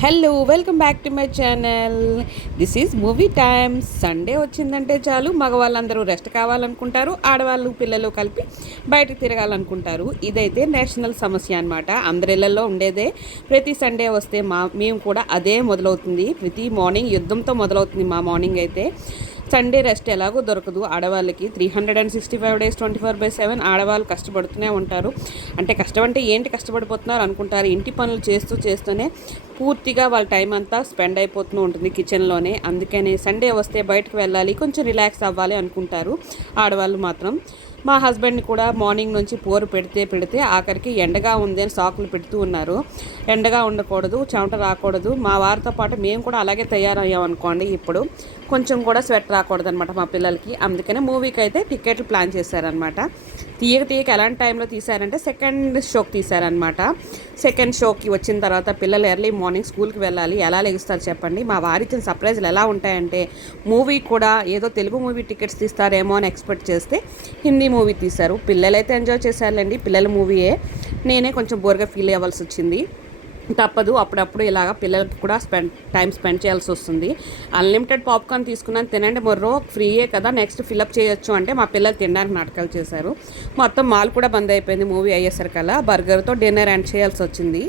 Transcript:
Hello welcome back to my channel. This is movie times. Sunday వచ్చిందంటే చాలు మగవాళ్ళందరూ rest కావాలనుకుంటారు, ఆడవాళ్ళు పిల్లలు కలిపి బయటకు తిరగాలనుకుంటారు. ఇదైతే నేషనల్ సమస్య అనమాట. అందరిళ్లలో ఉండేదే. ప్రతి సండే వస్తే మేము కూడా అదే మొదలవుతుంది. ప్రతి మార్నింగ్ యుద్ధంతో మొదలవుతుంది మా మార్నింగ్ అయితే. సండే రెస్ట్ ఎలాగో దొరకదు ఆడవాళ్ళకి. 365 days 24/7 ఆడవాళ్ళు కష్టపడుతూనే ఉంటారు. అంటే కష్టం అంటే ఏంటి కష్టపడిపోతున్నారు అనుకుంటారు. ఇంటి పనులు చేస్తూనే పూర్తిగా వాళ్ళ టైం అంతా స్పెండ్ అయిపోతూ ఉంటుంది కిచెన్లోనే. అందుకని సండే వస్తే బయటకు వెళ్ళాలి, కొంచెం రిలాక్స్ అవ్వాలి అనుకుంటారు ఆడవాళ్ళు మాత్రం. మా హస్బెండ్ని కూడా మార్నింగ్ నుంచి పోరు పెడితే ఆఖరికి ఎండగా ఉంది అని సాకులు పెడుతూ ఉన్నారు. ఎండగా ఉండకూడదు, చెమట రాకూడదు. మా వారితో పాటు మేము కూడా అలాగే తయారయ్యాం అనుకోండి. ఇప్పుడు కొంచెం కూడా స్వెట్ రాకూడదు అనమాట మా పిల్లలకి. అందుకనే మూవీకి అయితే టికెట్లు ప్లాన్ చేశారనమాట. తీయక ఎలాంటి టైంలో తీశారంటే సెకండ్ షోకి తీశారనమాట. సెకండ్ షోకి వచ్చిన తర్వాత పిల్లలు ఎర్లీ మార్నింగ్ స్కూల్కి వెళ్ళాలి, ఎలా లెగుస్తారు చెప్పండి. మా వారిచ్చిన సర్ప్రైజ్లు ఎలా ఉంటాయంటే, మూవీ కూడా ఏదో తెలుగు మూవీ టికెట్స్ తీస్తారేమో అని ఎక్స్పెక్ట్ చేస్తే హిందీ మూవీ తీశారు. పిల్లలైతే ఎంజాయ్ చేశారులేండి, పిల్లల మూవీయే. నేనే కొంచెం బోర్గా ఫీల్ అవ్వాల్సి వచ్చింది. తప్పదు, అప్పుడప్పుడు ఇలాగ పిల్లలకి కూడా టైం స్పెండ్ చేయాల్సి వస్తుంది. అన్లిమిటెడ్ పాప్కార్న్ తీసుకున్నాను, తినండి మొర్రో ఫ్రీయే కదా, నెక్స్ట్ ఫిలప్ చేయొచ్చు అంటే మా పిల్లలు తినడానికి నాటకాలు చేశారు. మొత్తం మాల్ కూడా బంద్ అయిపోయింది మూవీ అయ్యేసరికల్లా. బర్గర్తో డిన్నర్ ఎండ్ చేయాల్సి వచ్చింది.